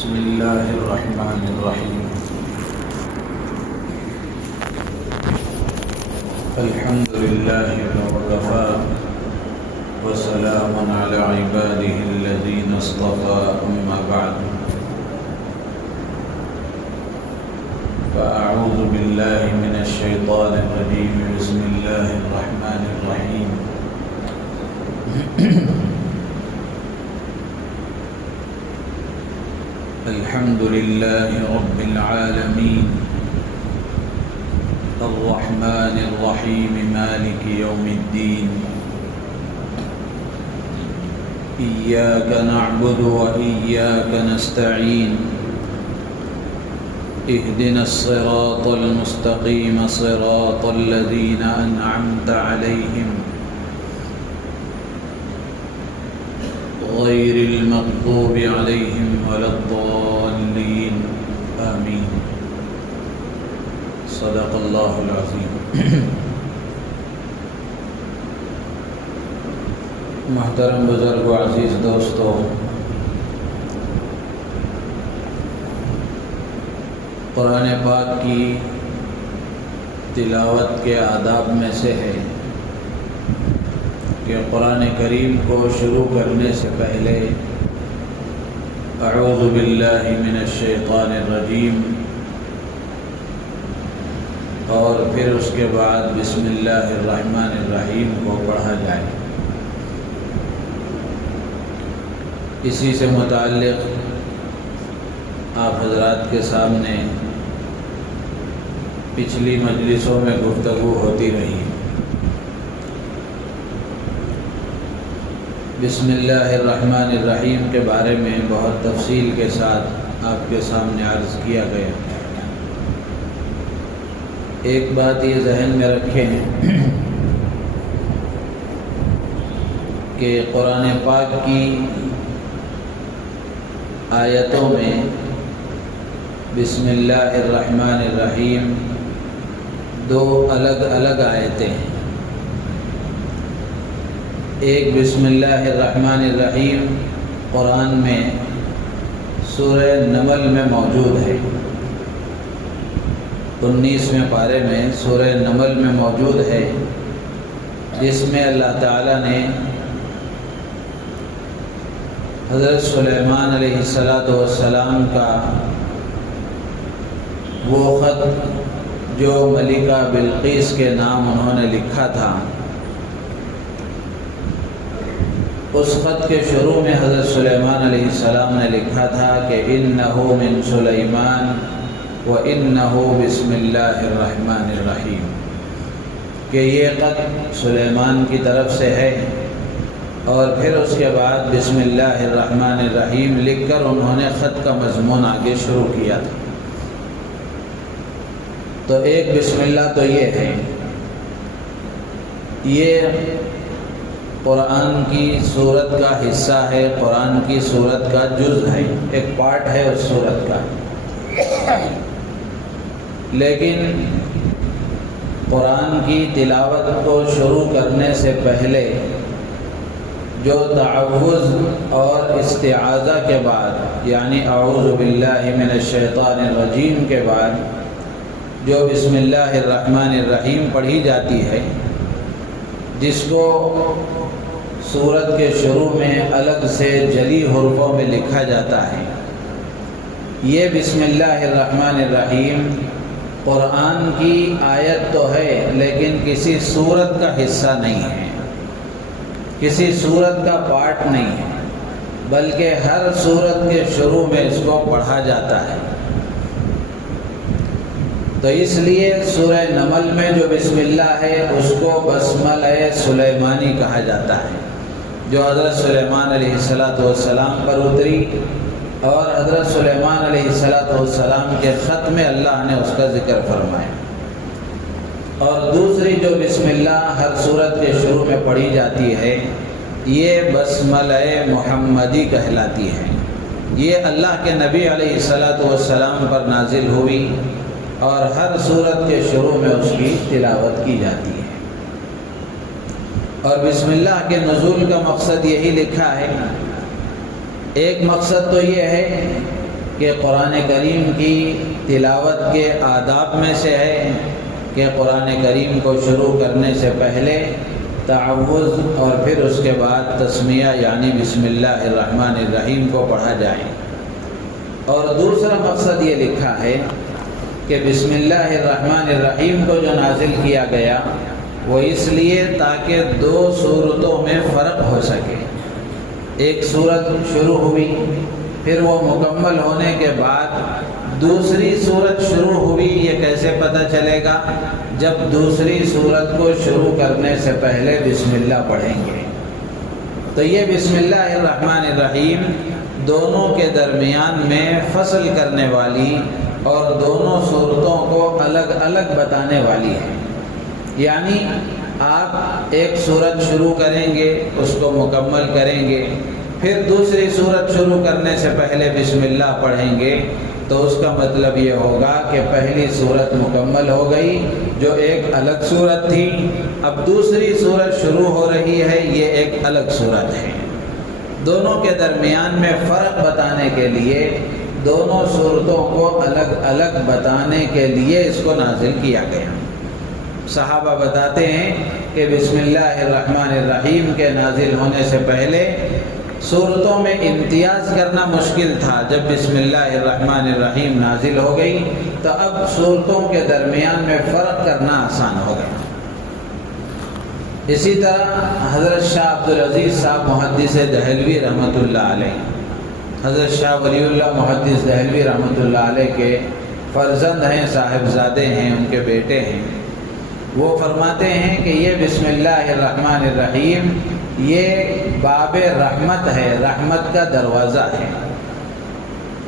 بسم الله الرحمن الرحيم. الحمد لله وكفى وسلام على عباده الذين اصطفى. أما بعد فأعوذ بالله من الشيطان الرجيم. بسم الله الرحمن الرحيم. الحمد لله رب العالمين الرحمن الرحيم مالك يوم الدين. إياك نعبد وإياك نستعين. اهدنا الصراط المستقيم صراط الذين أنعمت عليهم غير المغضوب عليهم ولا الضالين. آمين. صدق الله العظيم. محترم بزرگ و عزیز دوستو، قرآن پاک کی تلاوت کے آداب میں سے ہے کہ قرآن کریم کو شروع کرنے سے پہلے اعوذ باللہ من الشیطان الرجیم اور پھر اس کے بعد بسم اللہ الرحمن الرحیم کو پڑھا جائے. اسی سے متعلق آپ حضرات کے سامنے پچھلی مجلسوں میں گفتگو ہوتی رہی. بسم اللہ الرحمن الرحیم کے بارے میں بہت تفصیل کے ساتھ آپ کے سامنے عرض کیا گیا. ایک بات یہ ذہن میں رکھیں کہ قرآن پاک کی آیتوں میں بسم اللہ الرحمن الرحیم دو الگ الگ آیتیں ہیں. ایک بسم اللہ الرحمن الرحیم قرآن میں سورہ نمل میں موجود ہے، 19ویں پارے میں سورہ نمل میں موجود ہے، جس میں اللہ تعالیٰ نے حضرت سلیمان علیہ السلام کا وہ خط جو ملکہ بلقیس کے نام انہوں نے لکھا تھا، اس خط کے شروع میں حضرت سلیمان علیہ السلام نے لکھا تھا کہ انہ من سلیمان و انہ بسم اللہ الرحمن الرحیم، کہ یہ خط سلیمان کی طرف سے ہے اور پھر اس کے بعد بسم اللہ الرحمن الرحیم لکھ کر انہوں نے خط کا مضمون آگے شروع کیا تھا. تو ایک بسم اللہ تو یہ ہے، یہ قرآن کی صورت کا حصہ ہے، قرآن کی صورت کا جز ہے، ایک پارٹ ہے اس صورت کا. لیکن قرآن کی تلاوت کو شروع کرنے سے پہلے جو تعوذ اور استعاذہ کے بعد، یعنی اعوذ باللہ من الشیطان الرجیم کے بعد جو بسم اللہ الرحمن الرحیم پڑھی جاتی ہے، جس کو سورت کے شروع میں الگ سے جلی حروفوں میں لکھا جاتا ہے، یہ بسم اللہ الرحمن الرحیم قرآن کی آیت تو ہے لیکن کسی سورت کا حصہ نہیں ہے، کسی سورت کا پارٹ نہیں ہے، بلکہ ہر سورت کے شروع میں اس کو پڑھا جاتا ہے. تو اس لیے سورہ نمل میں جو بسم اللہ ہے اس کو بسملہ سلیمانی کہا جاتا ہے، جو حضرت سلیمان علیہ السلام پر اتری اور حضرت سلیمان علیہ السلام کے خط میں اللہ نے اس کا ذکر فرمایا. اور دوسری جو بسم اللہ ہر سورت کے شروع میں پڑھی جاتی ہے، یہ بسملہ محمدی کہلاتی ہے. یہ اللہ کے نبی علیہ السلام پر نازل ہوئی اور ہر سورت کے شروع میں اس کی تلاوت کی جاتی ہے. اور بسم اللہ کے نزول کا مقصد یہی لکھا ہے. ایک مقصد تو یہ ہے کہ قرآن کریم کی تلاوت کے آداب میں سے ہے کہ قرآن کریم کو شروع کرنے سے پہلے تعوذ اور پھر اس کے بعد تسمیہ یعنی بسم اللہ الرحمن الرحیم کو پڑھا جائے۔ اور دوسرا مقصد یہ لکھا ہے کہ بسم اللہ الرحمن الرحیم کو جو نازل کیا گیا وہ اس لیے تاکہ دو صورتوں میں فرق ہو سکے۔ ایک صورت شروع ہوئی، پھر وہ مکمل ہونے کے بعد دوسری صورت شروع ہوئی، یہ کیسے پتہ چلے گا؟ جب دوسری صورت کو شروع کرنے سے پہلے بسم اللہ پڑھیں گے۔ تو یہ بسم اللہ الرحمن الرحیم دونوں کے درمیان میں فصل کرنے والی اور دونوں صورتوں کو الگ الگ بتانے والی ہے۔ یعنی آپ ایک صورت شروع کریں گے، اس کو مکمل کریں گے، پھر دوسری صورت شروع کرنے سے پہلے بسم اللہ پڑھیں گے، تو اس کا مطلب یہ ہوگا کہ پہلی صورت مکمل ہو گئی جو ایک الگ صورت تھی، اب دوسری صورت شروع ہو رہی ہے، یہ ایک الگ صورت ہے۔ دونوں کے درمیان میں فرق بتانے کے لیے، دونوں صورتوں کو الگ الگ بتانے کے لیے اس کو نازل کیا گیا۔ صحابہ بتاتے ہیں کہ بسم اللہ الرحمن الرحیم کے نازل ہونے سے پہلے صورتوں میں امتیاز کرنا مشکل تھا، جب بسم اللہ الرحمن الرحیم نازل ہو گئی تو اب صورتوں کے درمیان میں فرق کرنا آسان ہو گیا۔ اسی طرح حضرت شاہ عبدالعزیز صاحب محدث دہلوی رحمۃ اللہ علیہ، حضرت شاہ ولی اللہ محدث دہلوی رحمۃ اللہ علیہ کے فرزند ہیں، صاحبزادے ہیں، ان کے بیٹے ہیں۔ وہ فرماتے ہیں کہ یہ بسم اللہ الرحمن الرحیم یہ باب رحمت ہے، رحمت کا دروازہ ہے،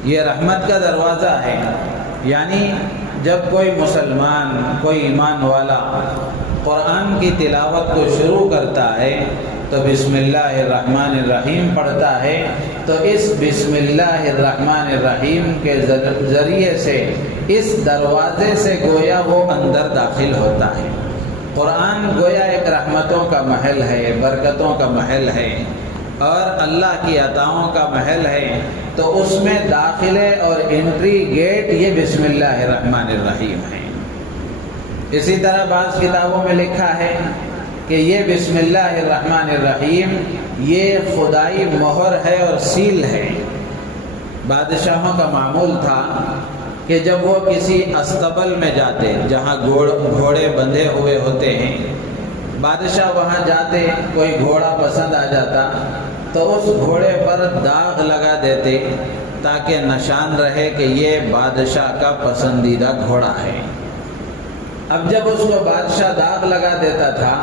یہ رحمت کا دروازہ ہے۔ یعنی جب کوئی مسلمان، کوئی ایمان والا قرآن کی تلاوت کو شروع کرتا ہے تو بسم اللہ الرحمن الرحیم پڑھتا ہے، تو اس بسم اللہ الرحمن الرحیم کے ذریعے سے اس دروازے سے گویا وہ اندر داخل ہوتا ہے۔ قرآن گویا ایک رحمتوں کا محل ہے، برکتوں کا محل ہے اور اللہ کی عطاؤں کا محل ہے، تو اس میں داخلے اور انٹری گیٹ یہ بسم اللہ الرحمن الرحیم ہے۔ اسی طرح بعض کتابوں میں لکھا ہے کہ یہ بسم اللہ الرحمن الرحیم یہ خدائی مہر ہے اور سیل ہے۔ بادشاہوں کا معمول تھا کہ جب وہ کسی استبل میں جاتے جہاں گھوڑے بندھے ہوئے ہوتے ہیں، بادشاہ وہاں جاتے، کوئی گھوڑا پسند آ جاتا تو اس گھوڑے پر داغ لگا دیتے تاکہ نشان رہے کہ یہ بادشاہ کا پسندیدہ گھوڑا ہے۔ اب جب اس کو بادشاہ داغ لگا دیتا تھا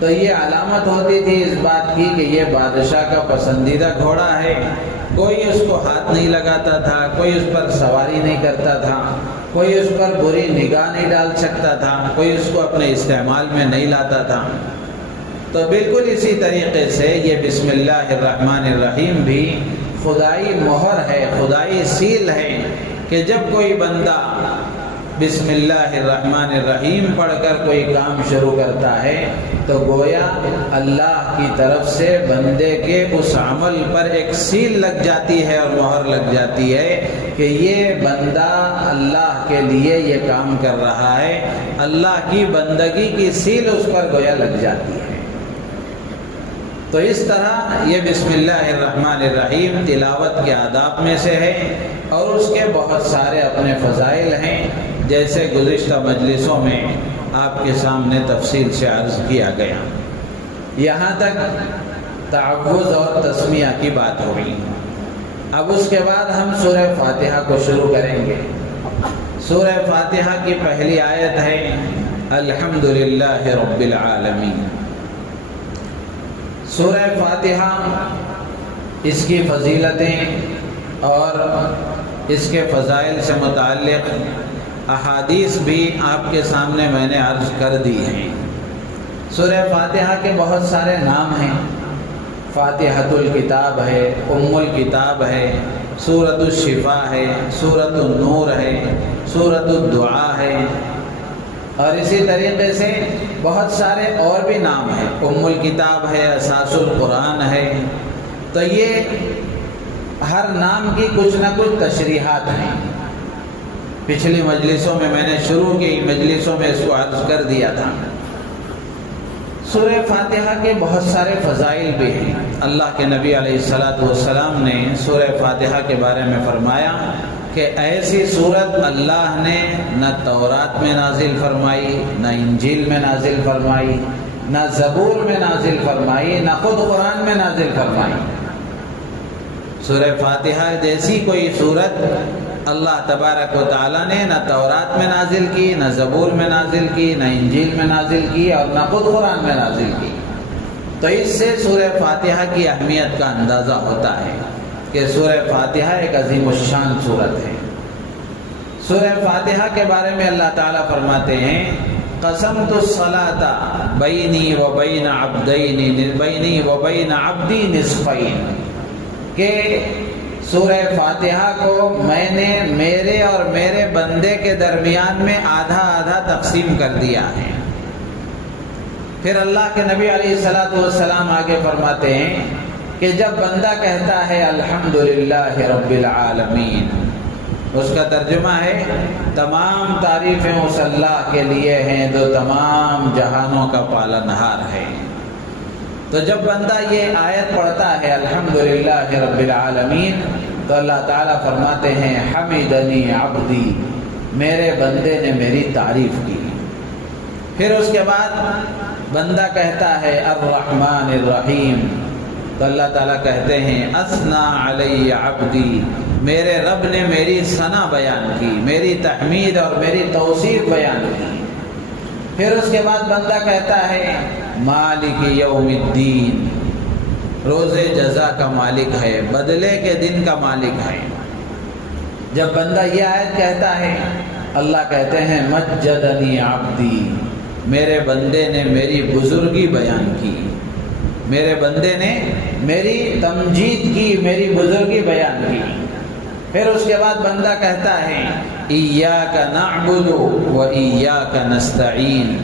تو یہ علامت ہوتی تھی اس بات کی کہ یہ بادشاہ کا پسندیدہ گھوڑا ہے۔ کوئی اس کو ہاتھ نہیں لگاتا تھا، کوئی اس پر سواری نہیں کرتا تھا، کوئی اس پر بری نگاہ نہیں ڈال سکتا تھا، کوئی اس کو اپنے استعمال میں نہیں لاتا تھا۔ تو بالکل اسی طریقے سے یہ بسم اللہ الرحمن الرحیم بھی خدائی مہر ہے، خدائی سیل ہے کہ جب کوئی بندہ بسم اللہ الرحمن الرحیم پڑھ کر کوئی کام شروع کرتا ہے تو گویا اللہ کی طرف سے بندے کے اس عمل پر ایک سیل لگ جاتی ہے اور مہر لگ جاتی ہے کہ یہ بندہ اللہ کے لیے یہ کام کر رہا ہے، اللہ کی بندگی کی سیل اس پر گویا لگ جاتی ہے۔ تو اس طرح یہ بسم اللہ الرحمن الرحیم تلاوت کے آداب میں سے ہے اور اس کے بہت سارے اپنے فضائل ہیں، جیسے گزشتہ مجلسوں میں آپ کے سامنے تفصیل سے عرض کیا گیا۔ یہاں تک تعوذ اور تسمیہ کی بات ہوئی۔ اب اس کے بعد ہم سورہ فاتحہ کو شروع کریں گے۔ سورہ فاتحہ کی پہلی آیت ہے الحمدللہ رب العالمین۔ سورہ فاتحہ، اس کی فضیلتیں اور اس کے فضائل سے متعلق احادیث بھی آپ کے سامنے میں نے عرض کر دی ہیں۔ سورہ فاتحہ کے بہت سارے نام ہیں، فاتحۃ الکتاب ہے، ام الکتاب ہے، سورۃ الشفاء ہے، سورۃ النور ہے، سورۃ الدعاء ہے، اور اسی طریقے سے بہت سارے اور بھی نام ہیں۔ ام الکتاب ہے، اساس القرآن ہے۔ تو یہ ہر نام کی کچھ نہ کچھ تشریحات ہیں۔ پچھلی مجلسوں میں نے شروع کی مجلسوں میں اس کو عرض کر دیا تھا۔ سورہ فاتحہ کے بہت سارے فضائل بھی ہیں۔ اللہ کے نبی علیہ السلام نے سورہ فاتحہ کے بارے میں فرمایا کہ ایسی سورت اللہ نے نہ تورات میں نازل فرمائی، نہ انجیل میں نازل فرمائی، نہ زبور میں نازل فرمائی، نہ خود قرآن میں نازل فرمائی۔ سورہ فاتحہ جیسی کوئی سورت اللہ تبارک و تعالیٰ نے نہ تورات میں نازل کی، نہ زبور میں نازل کی، نہ انجیل میں نازل کی، اور نہ خود قرآن میں نازل کی۔ تو اس سے سورہ فاتحہ کی اہمیت کا اندازہ ہوتا ہے کہ سورہ فاتحہ ایک عظیم الشان سورت ہے۔ سورہ فاتحہ کے بارے میں اللہ تعالیٰ فرماتے ہیں قسمت الصلاۃ بینی و بین عبدی نصفین، کہ سورہ فاتحہ کو میں نے میرے اور میرے بندے کے درمیان میں آدھا آدھا تقسیم کر دیا ہے۔ پھر اللہ کے نبی علیہ السلام آگے فرماتے ہیں کہ جب بندہ کہتا ہے الحمدللہ رب العالمین، اس کا ترجمہ ہے تمام تعریفیں اس اللہ کے لیے ہیں جو تمام جہانوں کا پالنہار ہے۔ تو جب بندہ یہ آیت پڑھتا ہے الحمدللہ رب العالمین، تو اللہ تعالیٰ فرماتے ہیں حمدنی عبدی، میرے بندے نے میری تعریف کی۔ پھر اس کے بعد بندہ کہتا ہے الرحمن الرحیم، تو اللہ تعالیٰ کہتے ہیں اثنا علی عبدی، میرے رب نے میری ثنا بیان کی، میری تحمید اور میری توصیف بیان کی۔ پھر اس کے بعد بندہ کہتا ہے مالک یوم الدین، روز جزا کا مالک ہے، بدلے کے دن کا مالک ہے۔ جب بندہ یہ آیت کہتا ہے، اللہ کہتے ہیں مجدنی عبدی، میرے بندے نے میری بزرگی بیان کی، میرے بندے نے میری تمجید کی، میری بزرگی بیان کی۔ پھر اس کے بعد بندہ کہتا ہے ایاک نعبد و ایاک نستعین،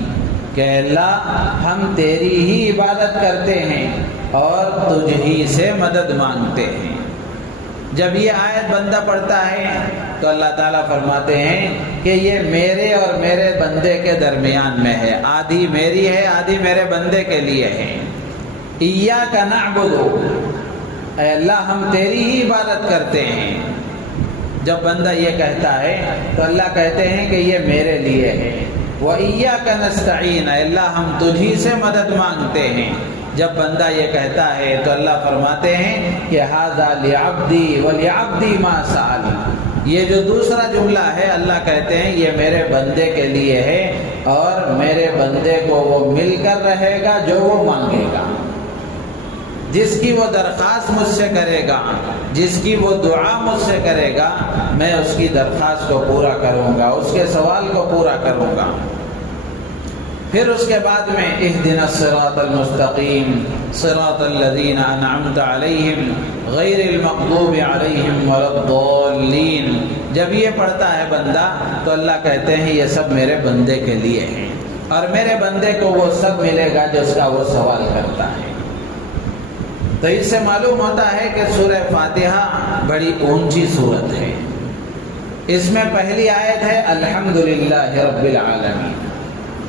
کہ اللہ ہم تیری ہی عبادت کرتے ہیں اور تجھ ہی سے مدد مانگتے ہیں۔ جب یہ آیت بندہ پڑھتا ہے تو اللہ تعالیٰ فرماتے ہیں کہ یہ میرے اور میرے بندے کے درمیان میں ہے، آدھی میری ہے، آدھی میرے بندے کے لیے ہے۔ ایاک نعبد، اے اللہ ہم تیری ہی عبادت کرتے ہیں۔ جب بندہ یہ کہتا ہے تو اللہ کہتے ہیں کہ یہ میرے لیے ہے۔ وَإِيَّاكَ نَسْتَعِينُ، اے اللہ ہم تجھی سے مدد مانگتے ہیں۔ جب بندہ یہ کہتا ہے تو اللہ فرماتے ہیں کہ هَذَا لِعَبْدِي وَلِعَبْدِي مَا سَأَلَ، یہ جو دوسرا جملہ ہے اللہ کہتے ہیں یہ میرے بندے کے لیے ہے، اور میرے بندے کو وہ مل کر رہے گا جو وہ مانگے گا۔ جس کی وہ درخواست مجھ سے کرے گا، جس کی وہ دعا مجھ سے کرے گا، میں اس کی درخواست کو پورا کروں گا، اس کے سوال کو پورا کروں گا۔ پھر اس کے بعد میں اہدنا الصراط المستقیم صراط الذین انعمت علیہم غیر المغضوب علیہم ولا الضالین، جب یہ پڑھتا ہے بندہ تو اللہ کہتے ہیں یہ سب میرے بندے کے لیے ہیں، اور میرے بندے کو وہ سب ملے گا جس کا وہ سوال کرتا ہے۔ تو اس سے معلوم ہوتا ہے کہ سورہ فاتحہ بڑی اونچی سورت ہے۔ اس میں پہلی آیت ہے الحمدللہ رب العالمین،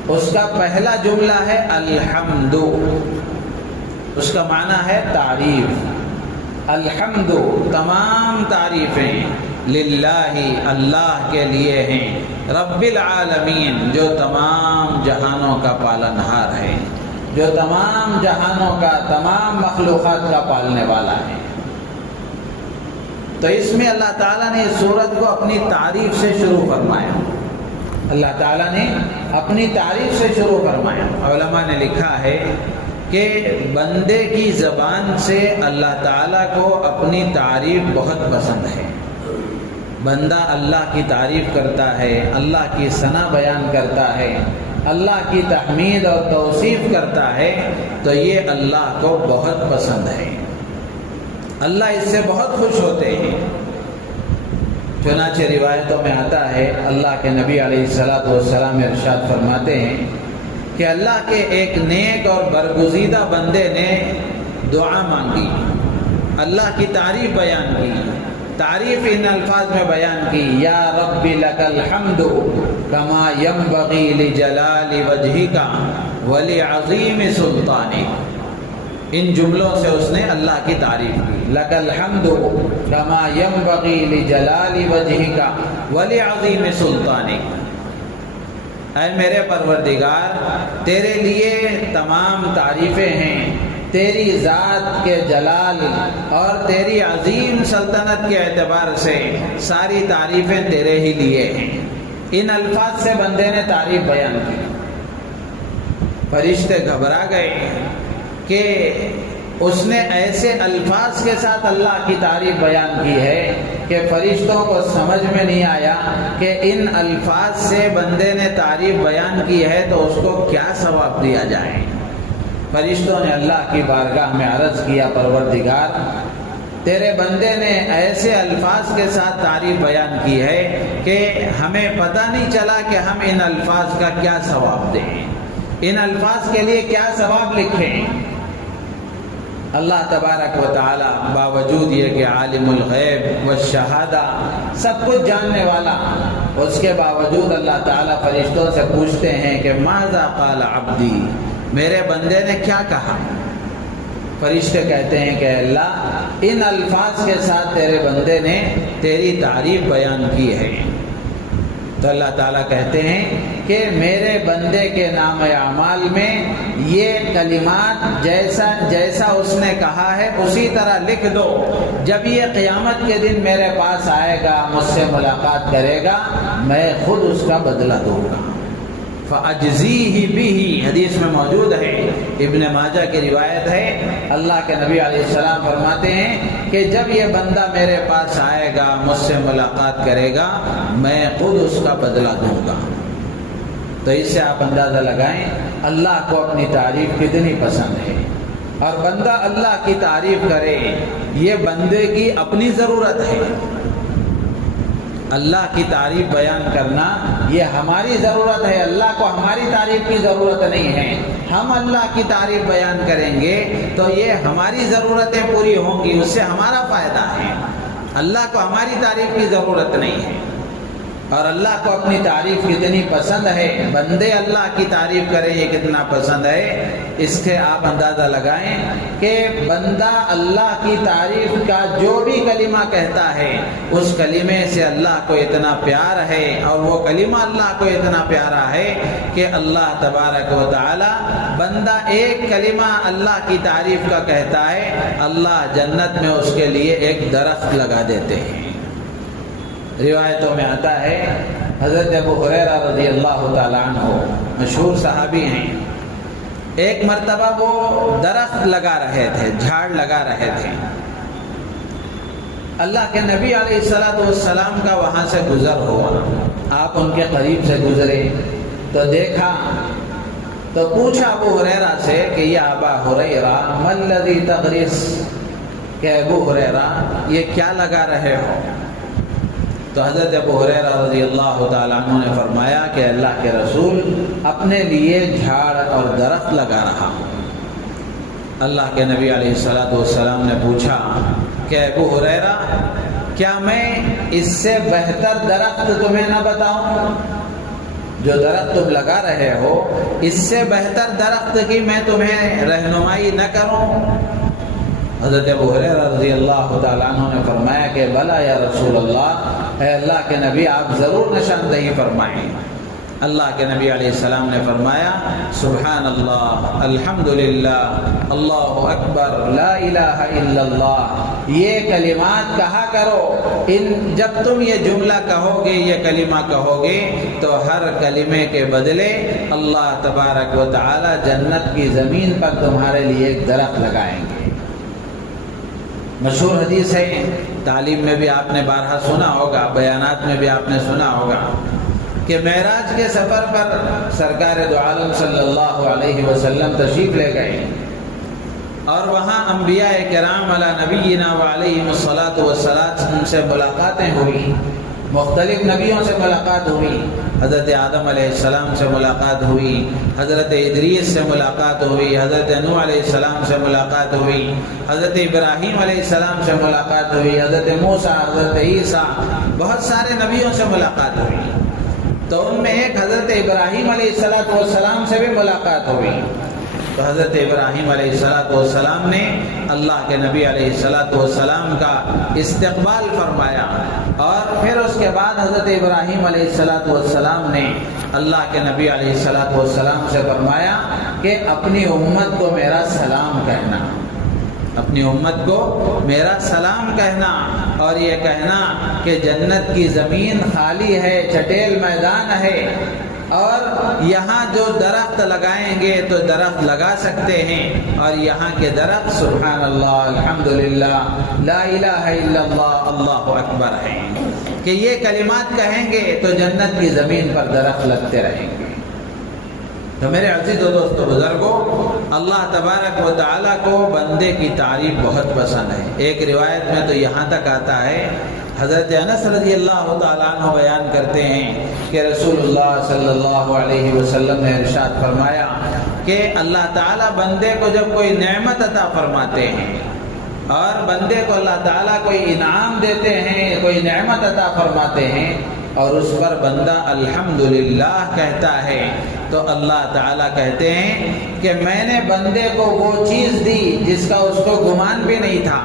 اس کا پہلا جملہ ہے الحمد، اس کا معنی ہے تعریف۔ الحمد، تمام تعریفیں للہ، اللہ کے لیے ہیں، رب العالمین، جو تمام جہانوں کا پالنہار ہے، جو تمام جہانوں کا، تمام مخلوقات کا پالنے والا ہے۔ تو اس میں اللہ تعالیٰ نے اس سورت کو اپنی تعریف سے شروع فرمایا، اللہ تعالیٰ نے اپنی تعریف سے شروع فرمایا۔ علماء نے لکھا ہے کہ بندے کی زبان سے اللہ تعالیٰ کو اپنی تعریف بہت پسند ہے۔ بندہ اللہ کی تعریف کرتا ہے، اللہ کی ثنا بیان کرتا ہے، اللہ کی تحمید اور توصیف کرتا ہے، تو یہ اللہ کو بہت پسند ہے، اللہ اس سے بہت خوش ہوتے ہیں۔ چنانچہ روایتوں میں آتا ہے اللہ کے نبی علیہ السلام ارشاد فرماتے ہیں کہ اللہ کے ایک نیک اور برگزیدہ بندے نے دعا مانگی۔ اللہ کی تعریف بیان کی، تعریف ان الفاظ میں بیان کی، یا رب لک الحمد کما ینبغی لجلال وجہک ولعظیم سلطانک۔ ان جملوں سے اس نے اللہ کی تعریف کی، لک الحمد کما ینبغی لجلال وجہک ولعظیم سلطانک۔ اے میرے پروردگار، تیرے لیے تمام تعریفیں ہیں، تیری ذات کے جلال اور تیری عظیم سلطنت کے اعتبار سے ساری تعریفیں تیرے ہی لیے ہیں۔ ان الفاظ سے بندے نے تعریف بیان کی۔ فرشتے گھبرا گئے کہ اس نے ایسے الفاظ کے ساتھ اللہ کی تعریف بیان کی ہے کہ فرشتوں کو سمجھ میں نہیں آیا کہ ان الفاظ سے بندے نے تعریف بیان کی ہے تو اس کو کیا ثواب دیا جائے۔ فرشتوں نے اللہ کی بارگاہ میں عرض کیا، پروردگار، تیرے بندے نے ایسے الفاظ کے ساتھ تعریف بیان کی ہے کہ ہمیں پتہ نہیں چلا کہ ہم ان الفاظ کا کیا ثواب دیں، ان الفاظ کے لیے کیا ثواب لکھیں۔ اللہ تبارک و تعالی باوجود یہ کہ عالم الغیب والشہادہ سب کچھ جاننے والا، اس کے باوجود اللہ تعالی فرشتوں سے پوچھتے ہیں کہ ماذا قال عبدی، میرے بندے نے کیا کہا؟ فرشتے کہتے ہیں کہ اللہ، ان الفاظ کے ساتھ تیرے بندے نے تیری تعریف بیان کی ہے۔ تو اللہ تعالیٰ کہتے ہیں کہ میرے بندے کے نام اعمال میں یہ کلمات جیسا اس نے کہا ہے اسی طرح لکھ دو، جب یہ قیامت کے دن میرے پاس آئے گا، مجھ سے ملاقات کرے گا، میں خود اس کا بدلہ دوں گا۔ فَأَجْزِيهِ بِهِ، حدیث میں موجود ہے، ابن ماجہ کی روایت ہے، اللہ کے نبی علیہ السلام فرماتے ہیں کہ جب یہ بندہ میرے پاس آئے گا، مجھ سے ملاقات کرے گا، میں خود اس کا بدلہ دوں گا۔ تو اس سے آپ اندازہ لگائیں اللہ کو اپنی تعریف کتنی پسند ہے، اور بندہ اللہ کی تعریف کرے یہ بندے کی اپنی ضرورت ہے۔ اللہ کی تعریف بیان کرنا یہ ہماری ضرورت ہے، اللہ کو ہماری تعریف کی ضرورت نہیں ہے۔ ہم اللہ کی تعریف بیان کریں گے تو یہ ہماری ضرورتیں پوری ہوں گی، اس سے ہمارا فائدہ ہے۔ اللہ کو ہماری تعریف کی ضرورت نہیں ہے۔ اور اللہ کو اپنی تعریف کتنی پسند ہے، بندے اللہ کی تعریف کریں یہ کتنا پسند ہے، اس سے آپ اندازہ لگائیں کہ بندہ اللہ کی تعریف کا جو بھی کلمہ کہتا ہے اس کلمے سے اللہ کو اتنا پیار ہے، اور وہ کلمہ اللہ کو اتنا پیارا ہے کہ اللہ تبارک و تعالی بندہ ایک کلمہ اللہ کی تعریف کا کہتا ہے، اللہ جنت میں اس کے لیے ایک درخت لگا دیتے ہیں۔ روایتوں میں آتا ہے حضرت ابو ہریرہ رضی اللہ تعالیٰ عنہ مشہور صحابی ہیں، ایک مرتبہ وہ درخت لگا رہے تھے، جھاڑ لگا رہے تھے، اللہ کے نبی علیہ السلام کا وہاں سے گزر ہوا، آپ ان کے قریب سے گزرے تو دیکھا تو پوچھا ابو ہریرہ سے کہ یا ابا ہریرہ ما الذی تغرس، کہ ابو ہریرہ یہ کیا لگا رہے ہو؟ تو حضرت ابو ہریرہ رضی اللہ تعالیٰ عنہ نے فرمایا کہ اللہ کے رسول اپنے لیے جھاڑ اور درخت لگا رہا ہوں۔ اللہ کے نبی علیہ السلام نے پوچھا کہ ابو ہریرہ کیا میں اس سے بہتر درخت تمہیں نہ بتاؤں؟ جو درخت تم لگا رہے ہو اس سے بہتر درخت کی میں تمہیں رہنمائی نہ کروں؟ حضرت ابو ہریرہ رضی اللہ تعالیٰ عنہ نے فرمایا کہ بلا یا رسول اللہ، اے اللہ کے نبی آپ ضرور نشاندہی فرمائیں۔ اللہ کے نبی علیہ السلام نے فرمایا سبحان اللہ، الحمدللہ، اللہ اکبر، لا الہ الا اللہ، یہ کلمات کہا کرو، جب تم یہ جملہ کہو گے، یہ کلمہ کہو گے تو ہر کلمے کے بدلے اللہ تبارک و تعالی جنت کی زمین پر تمہارے لیے ایک درخت لگائیں گے۔ مشہور حدیث ہے، تعلیم میں بھی آپ نے بارہا سنا ہوگا، بیانات میں بھی آپ نے سنا ہوگا کہ معراج کے سفر پر سرکار دو عالم صلی اللہ علیہ وسلم تشریف لے گئے، اور وہاں انبیاء کرام علی نبینا وعلیہم الصلاۃ والسلام سے ملاقاتیں ہوئی، مختلف نبیوں سے ملاقات ہوئی، حضرت آدم علیہ السلام سے ملاقات ہوئی، حضرت ادریس سے ملاقات ہوئی، حضرت نوح علیہ السلام سے ملاقات ہوئی، حضرت ابراہیم علیہ السلام سے ملاقات ہوئی، حضرت موسیٰ، حضرت عیسیٰ، بہت سارے نبیوں سے ملاقات ہوئی۔ تو ان میں ایک حضرت ابراہیم علیہ السلام سے بھی ملاقات ہوئی۔ تو حضرت ابراہیم علیہ السلام نے اللہ کے نبی علیہ السلام کا استقبال فرمایا، اور پھر اس کے بعد حضرت ابراہیم علیہ السلام نے اللہ کے نبی علیہ السلام سے فرمایا کہ اپنی امت کو میرا سلام کہنا، اپنی امت کو میرا سلام کہنا، اور یہ کہنا کہ جنت کی زمین خالی ہے، چٹیل میدان ہے، اور یہاں جو درخت لگائیں گے تو درخت لگا سکتے ہیں، اور یہاں کے درخت سبحان اللہ، الحمدللہ، لا الہ الا اللہ، اللہ اکبر ہیں، کہ یہ کلمات کہیں گے تو جنت کی زمین پر درخت لگتے رہیں گے۔ تو میرے عزیز و دوست بزرگوں، اللہ تبارک و تعالیٰ کو بندے کی تعریف بہت پسند ہے۔ ایک روایت میں تو یہاں تک آتا ہے، حضرت انس رضی اللہ تعالیٰ عنہ بیان کرتے ہیں کہ رسول اللہ صلی اللہ علیہ وسلم نے ارشاد فرمایا کہ اللہ تعالیٰ بندے کو جب کوئی نعمت عطا فرماتے ہیں، اور بندے کو اللہ تعالیٰ کوئی انعام دیتے ہیں، کوئی نعمت عطا فرماتے ہیں، اور اس پر بندہ الحمدللہ کہتا ہے، تو اللہ تعالیٰ کہتے ہیں کہ میں نے بندے کو وہ چیز دی جس کا اس کو گمان بھی نہیں تھا،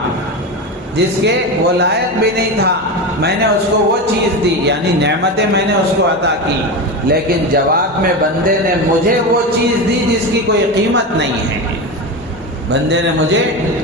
جس کے وہ لائق بھی نہیں تھا، میں نے اس کو وہ چیز دی، یعنی نعمتیں میں نے اس کو عطا کی، لیکن جواب میں بندے نے مجھے وہ چیز دی جس کی کوئی قیمت نہیں ہے، بندے نے مجھے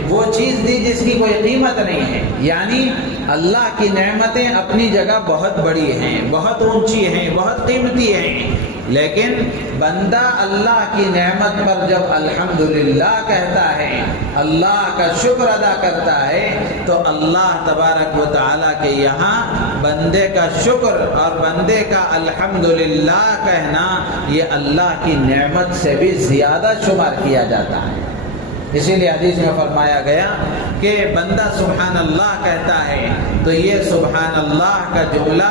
وہ چیز دی جس کی کوئی قیمت نہیں ہے۔ یعنی اللہ کی نعمتیں اپنی جگہ بہت بڑی ہیں، بہت اونچی ہیں، بہت قیمتی ہیں، لیکن بندہ اللہ کی نعمت پر جب الحمدللہ کہتا ہے، اللہ کا شکر ادا کرتا ہے، تو اللہ تبارک و تعالیٰ کے یہاں بندے کا شکر اور بندے کا الحمدللہ کہنا یہ اللہ کی نعمت سے بھی زیادہ شمار کیا جاتا ہے۔ اسی لیے حدیث میں فرمایا گیا کہ بندہ سبحان اللہ کہتا ہے تو یہ سبحان اللہ کا جملہ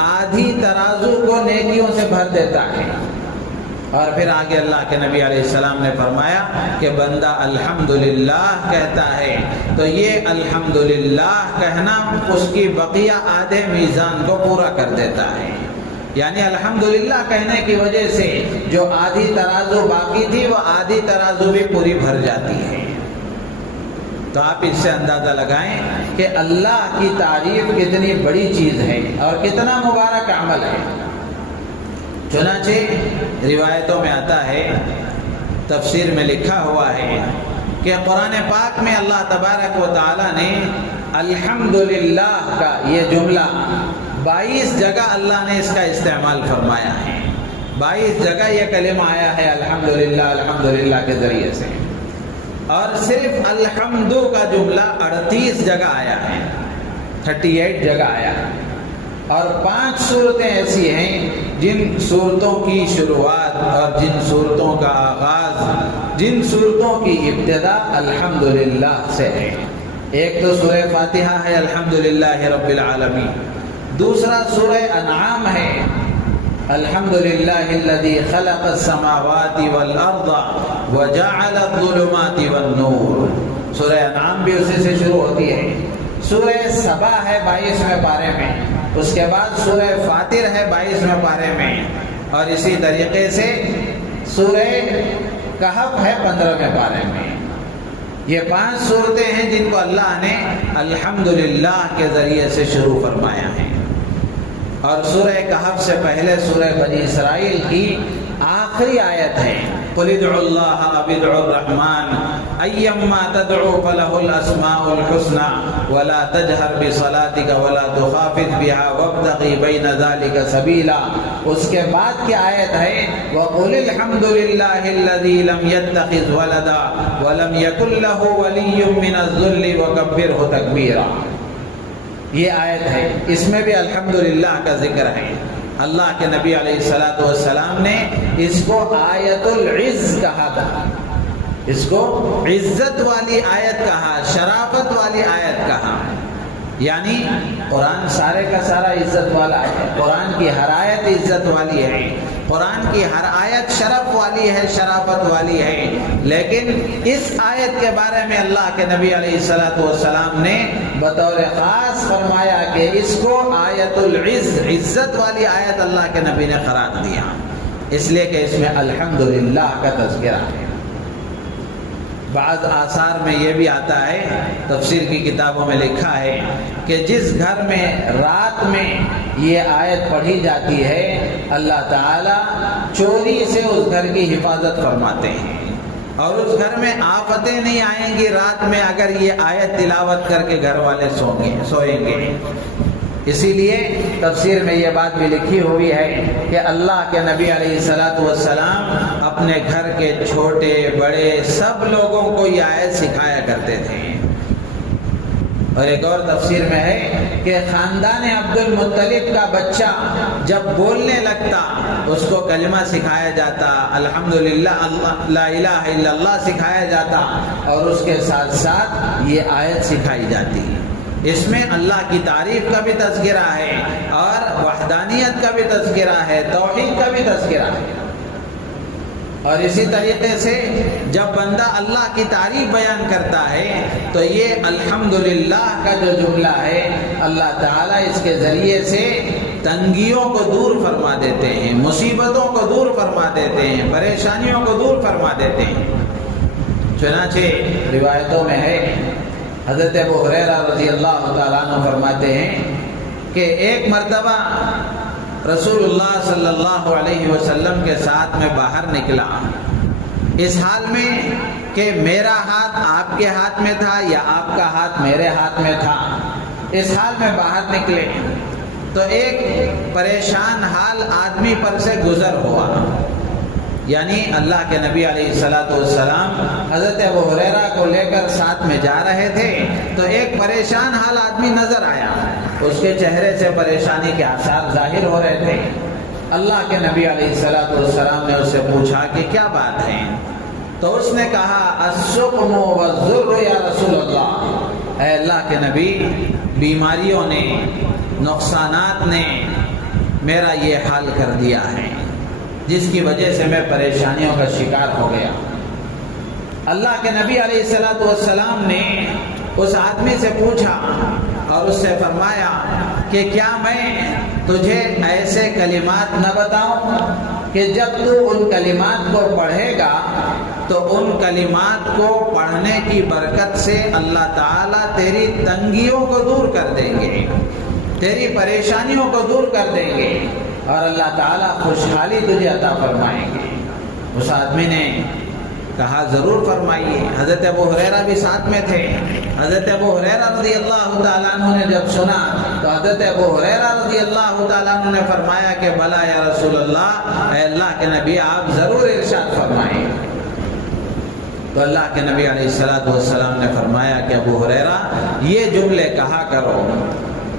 آدھی ترازو کو نیکیوں سے بھر دیتا ہے۔ اور پھر آگے اللہ کے نبی علیہ السلام نے فرمایا کہ بندہ الحمدللہ کہتا ہے تو یہ الحمدللہ کہنا اس کی بقیہ آدھے میزان کو پورا کر دیتا ہے، یعنی الحمدللہ کہنے کی وجہ سے جو آدھی ترازو باقی تھی وہ آدھی ترازو بھی پوری بھر جاتی ہے۔ تو آپ اس سے اندازہ لگائیں کہ اللہ کی تعریف کتنی بڑی چیز ہے اور کتنا مبارک عمل ہے۔ چنانچہ روایتوں میں آتا ہے، تفسیر میں لکھا ہوا ہے کہ قرآن پاک میں اللہ تبارک و تعالیٰ نے الحمدللہ کا یہ جملہ 22 جگہ اللہ نے اس کا استعمال فرمایا ہے۔ 22 جگہ یہ کلمہ آیا ہے الحمدللہ الحمدللہ کے ذریعے سے، اور صرف الحمدو کا جملہ 38 جگہ آیا ہے، 38 جگہ آیا ہے۔ اور 5 صورتیں ایسی ہیں جن صورتوں کی شروعات اور جن صورتوں کا آغاز، جن صورتوں کی ابتدا الحمدللہ سے ہے۔ ایک تو سورہ فاتحہ ہے الحمدللہ رب العالمین، دوسرا سورہ انعام ہے الحمدللہ الذی خلق السماوات والارض وجعل الظلمات والنور، سورہ انعام بھی اسی سے شروع ہوتی ہے۔ سورہ سبا ہے 22ویں پارے میں، اس کے بعد سورہ فاطر ہے 22ویں پارے میں، اور اسی طریقے سے سورہ کہف ہے 15ویں پارے میں۔ یہ 5 صورتیں ہیں جن کو اللہ نے الحمدللہ کے ذریعے سے شروع فرمایا ہے۔ اور سورہ کہف سے پہلے سورہ بنی اسرائیل کی آخری آیت ہے قل ادعوا اللہ او ادعوا الرحمن ایما تدعوا فلہ الاسماء الحسنى ولا تجہر بصلاتک ولا تخافت بها وابتغ بین ذلک سبیلا۔ اس کے بعد کی آیت ہے وقل الحمد للہ الذی لم یتخذ ولدا ولم یکن لہ ولی من الذل وکبرہ تکبیرا۔ یہ آیت ہے، اس میں بھی الحمدللہ کا ذکر ہے۔ اللہ کے نبی علیہ السلام نے اس کو آیت العز کہا تھا، اس کو عزت والی آیت کہا، شرافت والی آیت کہا۔ یعنی قرآن سارے کا سارا عزت والا ہے، قرآن کی ہر آیت عزت والی ہے، قرآن کی ہر آیت شرف والی ہے، شرافت والی ہے، لیکن اس آیت کے بارے میں اللہ کے نبی علیہ السلام نے بطور خاص فرمایا کہ اس کو آیت العز، عزت والی آیت اللہ کے نبی نے قرار دیا، اس لیے کہ اس میں الحمدللہ کا تذکرہ ہے۔ بعض آثار میں یہ بھی آتا ہے، تفسیر کی کتابوں میں لکھا ہے کہ جس گھر میں رات میں یہ آیت پڑھی جاتی ہے اللہ تعالیٰ چوری سے اس گھر کی حفاظت فرماتے ہیں، اور اس گھر میں آفتیں نہیں آئیں گی رات میں اگر یہ آیت تلاوت کر کے گھر والے سوئیں گے۔ اسی لیے تفسیر میں یہ بات بھی لکھی ہوئی ہے کہ اللہ کے نبی علیہ السلام اپنے گھر کے چھوٹے بڑے سب لوگوں کو یہ آیت سکھایا کرتے تھے۔ اور ایک اور تفسیر میں ہے کہ خاندان عبد المطلب کا بچہ جب بولنے لگتا اس کو کلمہ سکھایا جاتا، الحمدللہ، لا الہ الا اللہ سکھایا جاتا، اور اس کے ساتھ ساتھ یہ آیت سکھائی جاتی۔ اس میں اللہ کی تعریف کا بھی تذکرہ ہے اور وحدانیت کا بھی تذکرہ ہے، توحید کا بھی تذکرہ ہے۔ اور اسی طریقے سے جب بندہ اللہ کی تعریف بیان کرتا ہے تو یہ الحمدللہ کا جو جملہ ہے اللہ تعالیٰ اس کے ذریعے سے تنگیوں کو دور فرما دیتے ہیں، مصیبتوں کو دور فرما دیتے ہیں، پریشانیوں کو دور فرما دیتے ہیں۔ چنانچہ روایتوں میں ہے، حضرت ابو ہریرہ رضی اللہ تعالیٰ عنہ فرماتے ہیں کہ ایک مرتبہ رسول اللہ صلی اللہ علیہ وسلم کے ساتھ میں باہر نکلا، اس حال میں کہ میرا ہاتھ آپ کے ہاتھ میں تھا یا آپ کا ہاتھ میرے ہاتھ میں تھا، اس حال میں باہر نکلے تو ایک پریشان حال آدمی پر سے گزر ہوا، یعنی اللہ کے نبی علیہ السلام حضرت ابو ہریرہ کو لے کر ساتھ میں جا رہے تھے تو ایک پریشان حال آدمی نظر آیا، اس کے چہرے سے پریشانی کے آثار ظاہر ہو رہے تھے۔ اللہ کے نبی علیہ السلام نے اس سے پوچھا کہ کیا بات ہے؟ تو اس نے کہا السقم والضر یا رسول اللہ، اے اللہ کے نبی، بیماریوں نے، نقصانات نے میرا یہ حال کر دیا ہے جس کی وجہ سے میں پریشانیوں کا شکار ہو گیا۔ اللہ کے نبی علیہ السلام نے اس آدمی سے پوچھا اور اس سے فرمایا کہ کیا میں تجھے ایسے کلمات نہ بتاؤں کہ جب تو ان کلمات کو پڑھے گا تو ان کلمات کو پڑھنے کی برکت سے اللہ تعالیٰ تیری تنگیوں کو دور کر دیں گے، تیری پریشانیوں کو دور کر دیں گے اور اللہ تعالیٰ خوشحالی تجھے عطا فرمائیں گے۔ اس آدمی نے کہا ضرور فرمائیے۔ حضرت ابو ہریرہ بھی ساتھ میں تھے۔ حضرت ابو ہریرہ رضی اللہ تعالیٰ عنہ نے جب سنا تو حضرت ابو ہریرہ رضی اللہ تعالیٰ عنہ نے فرمایا کہ بلا یا رسول اللہ، اے اللہ کے نبی آپ ضرور ارشاد فرمائیں۔ تو اللہ کے نبی علیہ السلام نے فرمایا کہ ابو ہریرہ یہ جملے کہا کرو۔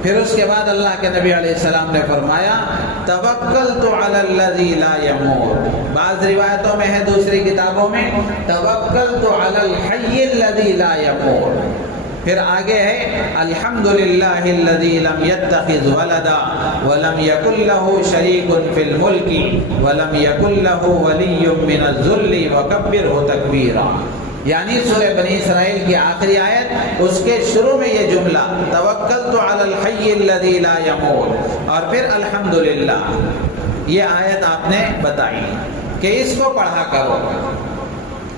پھر اس کے بعد اللہ کے نبی علیہ السلام نے فرمایا توکلت علی الذی لا یموت، بعض روایتوں میں ہے دوسری کتابوں میں توکلت علی الحی الذی لا یموت، پھر آگے ہے الحمدللہ الذی لم یتخذ ولدا ولم یکن لہ شریک فی الملک ولم یکن لہ ولی من الذل وکبرہ تکبیرا، یعنی سورہ بنی اسرائیل کی آخری آیت، اس کے شروع میں یہ جملہ توکلت علی الحی الذی لا یموت اور پھر الحمدللہ، یہ آیت آپ نے بتائی کہ اس کو پڑھا کرو۔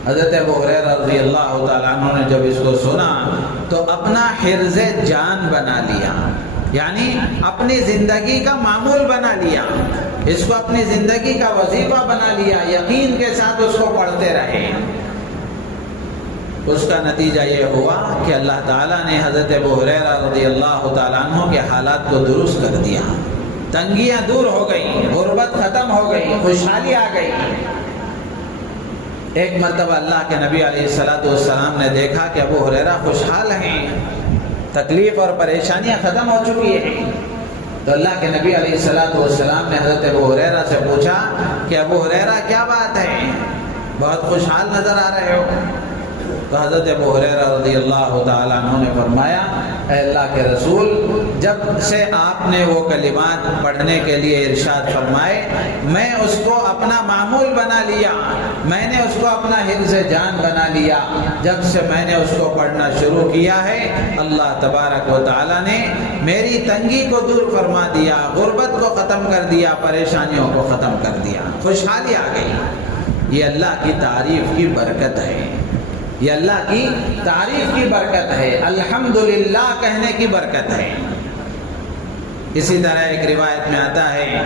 حضرت ابو ہریرہ رضی اللہ تعالیٰ عنہ نے جب اس کو سنا تو اپنا حرز جان بنا لیا، یعنی اپنی زندگی کا معمول بنا لیا، اس کو اپنی زندگی کا وظیفہ بنا لیا، یقین کے ساتھ اس کو پڑھتے رہے۔ اس کا نتیجہ یہ ہوا کہ اللہ تعالیٰ نے حضرت ابو ہریرہ رضی اللہ تعالیٰ عنہ کے حالات کو درست کر دیا، تنگیاں دور ہو گئی، غربت ختم ہو گئی، خوشحالی آ گئی۔ ایک مرتبہ اللہ کے نبی علیہ السلام نے دیکھا کہ ابو ہریرہ خوشحال ہیں، تکلیف اور پریشانیاں ختم ہو چکی ہیں، تو اللہ کے نبی علیہ السلام نے حضرت ابو ہریرہ سے پوچھا کہ ابو ہریرہ کیا بات ہے، بہت خوشحال نظر آ رہے ہو؟ تو حضرت ابو ہریرہ رضی اللہ تعالیٰ عنہ نے فرمایا اے اللہ کے رسول، جب سے آپ نے وہ کلمات پڑھنے کے لیے ارشاد فرمائے میں اس کو اپنا معمول بنا لیا، میں نے اس کو اپنا حفظ جان بنا لیا۔ جب سے میں نے اس کو پڑھنا شروع کیا ہے اللہ تبارک و تعالیٰ نے میری تنگی کو دور فرما دیا، غربت کو ختم کر دیا، پریشانیوں کو ختم کر دیا، خوشحالی آ گئی۔ یہ اللہ کی تعریف کی برکت ہے، یہ اللہ کی تعریف کی برکت ہے، الحمدللہ کہنے کی برکت ہے۔ اسی طرح ایک روایت میں آتا ہے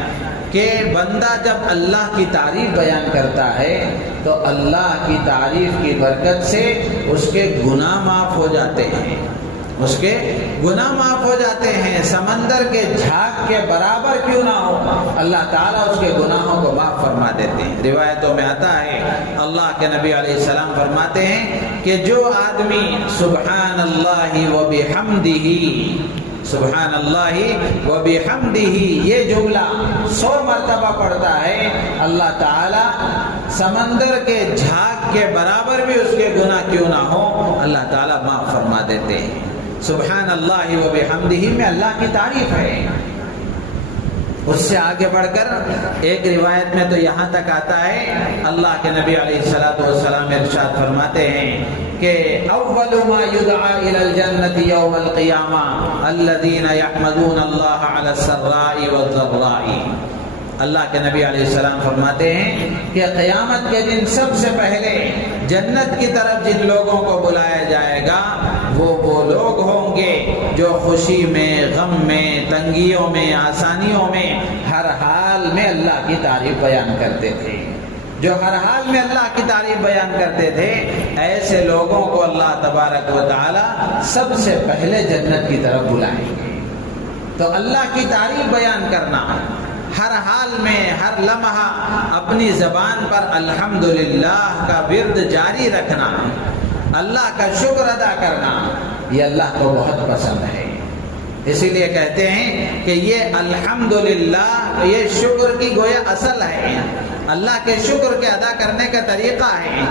کہ بندہ جب اللہ کی تعریف بیان کرتا ہے تو اللہ کی تعریف کی برکت سے اس کے گناہ معاف ہو جاتے ہیں، اس کے گناہ معاف ہو جاتے ہیں، سمندر کے جھاگ کے برابر کیوں نہ ہو اللہ تعالیٰ اس کے گناہوں کو معاف فرما دیتے ہیں۔ روایتوں میں آتا ہے اللہ کے نبی علیہ السلام فرماتے ہیں کہ جو آدمی سبحان اللہ و بحمدہ، سبحان اللہ و بحمدہ یہ جملہ 100 مرتبہ پڑھتا ہے اللہ تعالیٰ سمندر کے جھاگ کے برابر بھی اس کے گناہ کیوں نہ ہو اللہ تعالیٰ معاف فرما دیتے ہیں۔ سبحان اللہ و بحمدہ میں اللہ کی تعریف ہے۔ اس سے آگے بڑھ کر ایک روایت میں تو یہاں تک آتا ہے اللہ کے نبی علیہ الصلوۃ والسلام ارشاد فرماتے ہیں کہ اول ما یدعى الى الجنة یوم القیامہ الذین یحمدون اللہ علی السراء والضراء۔ اللہ کے نبی علیہ السلام فرماتے ہیں کہ قیامت کے دن سب سے پہلے جنت کی طرف جن لوگوں کو بلایا جائے گا وہ لوگ ہوں گے جو خوشی میں، غم میں، تنگیوں میں، آسانیوں میں ہر حال میں اللہ کی تعریف بیان کرتے تھے، جو ہر حال میں اللہ کی تعریف بیان کرتے تھے۔ ایسے لوگوں کو اللہ تبارک و تعالی سب سے پہلے جنت کی طرف بلائیں گے۔ تو اللہ کی تعریف بیان کرنا، ہر حال میں، ہر لمحہ اپنی زبان پر الحمدللہ کا ورد جاری رکھنا، اللہ کا شکر ادا کرنا، یہ اللہ کو بہت پسند ہے۔ اسی لیے کہتے ہیں کہ یہ الحمدللہ یہ شکر کی گویا اصل ہے، اللہ کے شکر کے ادا کرنے کا طریقہ ہے۔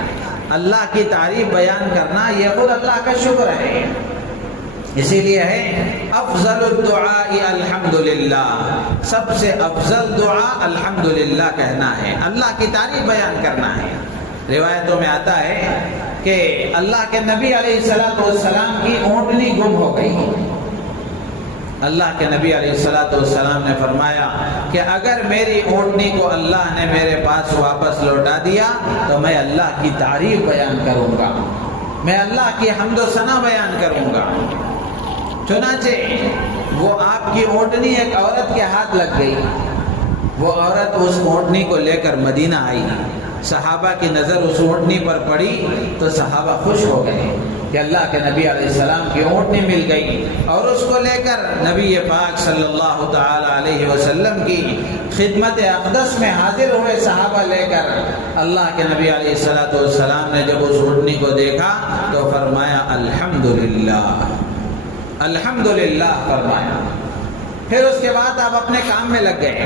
اللہ کی تعریف بیان کرنا یہ خود اللہ کا شکر ہے۔ اسی لیے ہے افضل الدعاء الحمدللہ، سب سے افضل دعا الحمدللہ کہنا ہے، اللہ کی تعریف بیان کرنا ہے۔ روایتوں میں آتا ہے کہ اللہ کے نبی علیہ الصلوۃ والسلام کی اونٹنی گم ہو گئی۔ اللہ کے نبی علیہ الصلوۃ والسلام نے فرمایا کہ اگر میری اونٹنی کو اللہ نے میرے پاس واپس لوٹا دیا تو میں اللہ کی تعریف بیان کروں گا، میں اللہ کی حمد و ثنا بیان کروں گا۔ چنانچہ وہ آپ کی اونٹنی ایک عورت کے ہاتھ لگ گئی، وہ عورت اس اونٹنی کو لے کر مدینہ آئی، صحابہ کی نظر اس اونٹنی پر پڑی تو صحابہ خوش ہو گئے کہ اللہ کے نبی علیہ السلام کی اونٹنی مل گئی، اور اس کو لے کر نبی پاک صلی اللہ تعالی علیہ وسلم کی خدمت اقدس میں حاضر ہوئے صحابہ لے کر۔ اللہ کے نبی علیہ السلام نے جب اس اونٹنی کو دیکھا تو فرمایا الحمدللہ، الحمدللہ فرمایا۔ پھر اس کے بعد آپ اپنے کام میں لگ گئے۔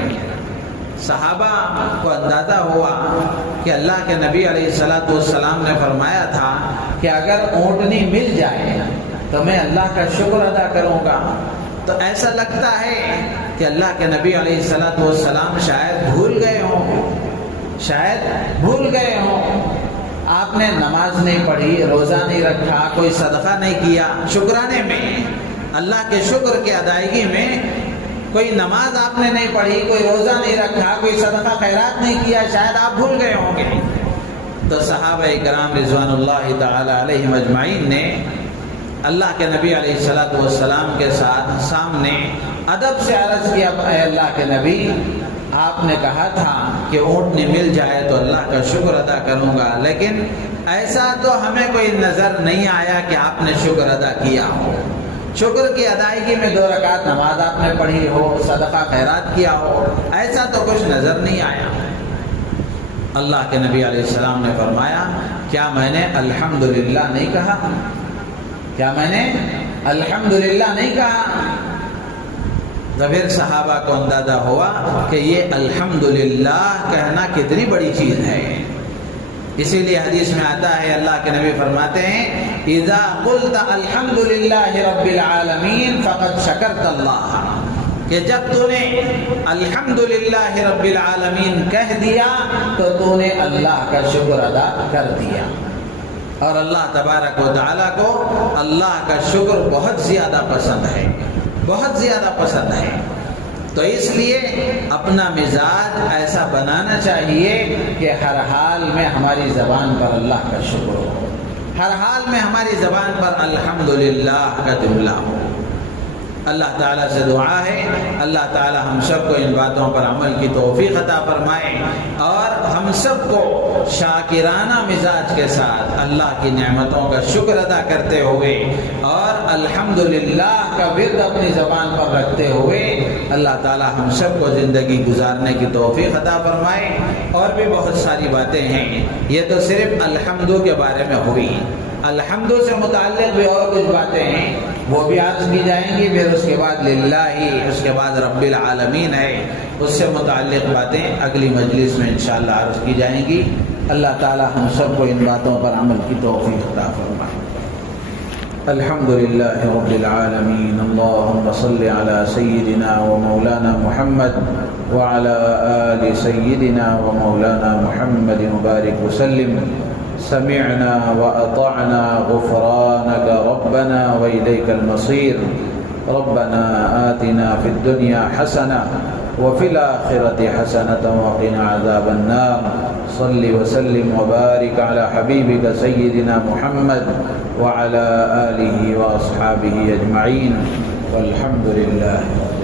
صحابہ کو اندازہ ہوا کہ اللہ کے نبی علیہ السلام نے فرمایا تھا کہ اگر اونٹنی مل جائے تو میں اللہ کا شکر ادا کروں گا۔ تو ایسا لگتا ہے کہ اللہ کے نبی علیہ السلام شاید بھول گئے ہوں، شاید بھول گئے ہوں۔ آپ نے نماز نہیں پڑھی، روزہ نہیں رکھا، کوئی صدقہ نہیں کیا، شکرانے میں، اللہ کے شکر کی ادائیگی میں کوئی نماز آپ نے نہیں پڑھی، کوئی روزہ نہیں رکھا، کوئی صدقہ خیرات نہیں کیا، شاید آپ بھول گئے ہوں گے۔ تو صحابہ کرام رضوان اللہ تعالی علیہم اجمعین نے اللہ کے نبی علیہ السلام کے سامنے ادب سے عرض کیا، اے اللہ کے نبی، آپ نے کہا تھا کہ اونٹنی مل جائے تو اللہ کا شکر ادا کروں گا، لیکن ایسا تو ہمیں کوئی نظر نہیں آیا کہ آپ نے شکر ادا کیا ہو، شکر کی ادائیگی میں 2 رکعت نماز آپ نے پڑھی ہو، صدقہ خیرات کیا ہو، ایسا تو کچھ نظر نہیں آیا۔ اللہ کے نبی علیہ السلام نے فرمایا کیا میں نے الحمدللہ نہیں کہا؟ کیا میں نے الحمدللہ نہیں کہا؟ تو پھر صحابہ کو اندازہ ہوا کہ یہ الحمدللہ کہنا کتنی بڑی چیز ہے، اسی لیے حدیث میں آتا ہے، اللہ کے نبی فرماتے ہیں اذا قلت الحمد للہ رب العالمین فقد شکرت اللہ، کہ جب تو نے الحمد للہ رب العالمین کہہ دیا تو تو نے اللہ کا شکر ادا کر دیا۔ اور اللہ تبارک و تعالیٰ کو اللہ کا شکر بہت زیادہ پسند ہے، بہت زیادہ پسند ہے۔ تو اس لیے اپنا مزاج ایسا بنانا چاہیے کہ ہر حال میں ہماری زبان پر اللہ کا شکر ہو، ہر حال میں ہماری زبان پر الحمدللہ کا جملہ ہو۔ اللہ تعالیٰ سے دعا ہے اللہ تعالیٰ ہم سب کو ان باتوں پر عمل کی توفیق عطا فرمائے، اور ہم سب کو شاکرانہ مزاج کے ساتھ اللہ کی نعمتوں کا شکر ادا کرتے ہوئے اور الحمدللہ کا ورد اپنی زبان پر رکھتے ہوئے اللہ تعالیٰ ہم سب کو زندگی گزارنے کی توفیق عطا فرمائے۔ اور بھی بہت ساری باتیں ہیں، یہ تو صرف الحمدو کے بارے میں ہوئی، الحمدو سے متعلق بھی اور کچھ باتیں ہیں، وہ بھی عرض کی جائیں گی۔ پھر اس کے بعد للہ، اس کے بعد رب العالمین ہے، اس سے متعلق باتیں اگلی مجلس میں انشاءاللہ عرض کی جائیں گی۔ اللہ تعالی ہم سب کو ان باتوں پر عمل کی توفیق عطا فرمائے۔ الحمدللہ رب العالمین، اللہم صل علی سیدنا و مولانا محمد وعلی آل سیدنا و مولانا محمد مبارک وسلم۔ سمعنا وأطعنا غفرانك ربنا وإليك المصير، ربنا آتنا في الدنيا حسنة وفي الآخرة حسنة وقنا عذاب النار۔ صل وسلم وبارك على حبيبك سيدنا محمد وعلى آله وأصحابه أجمعين، والحمد لله۔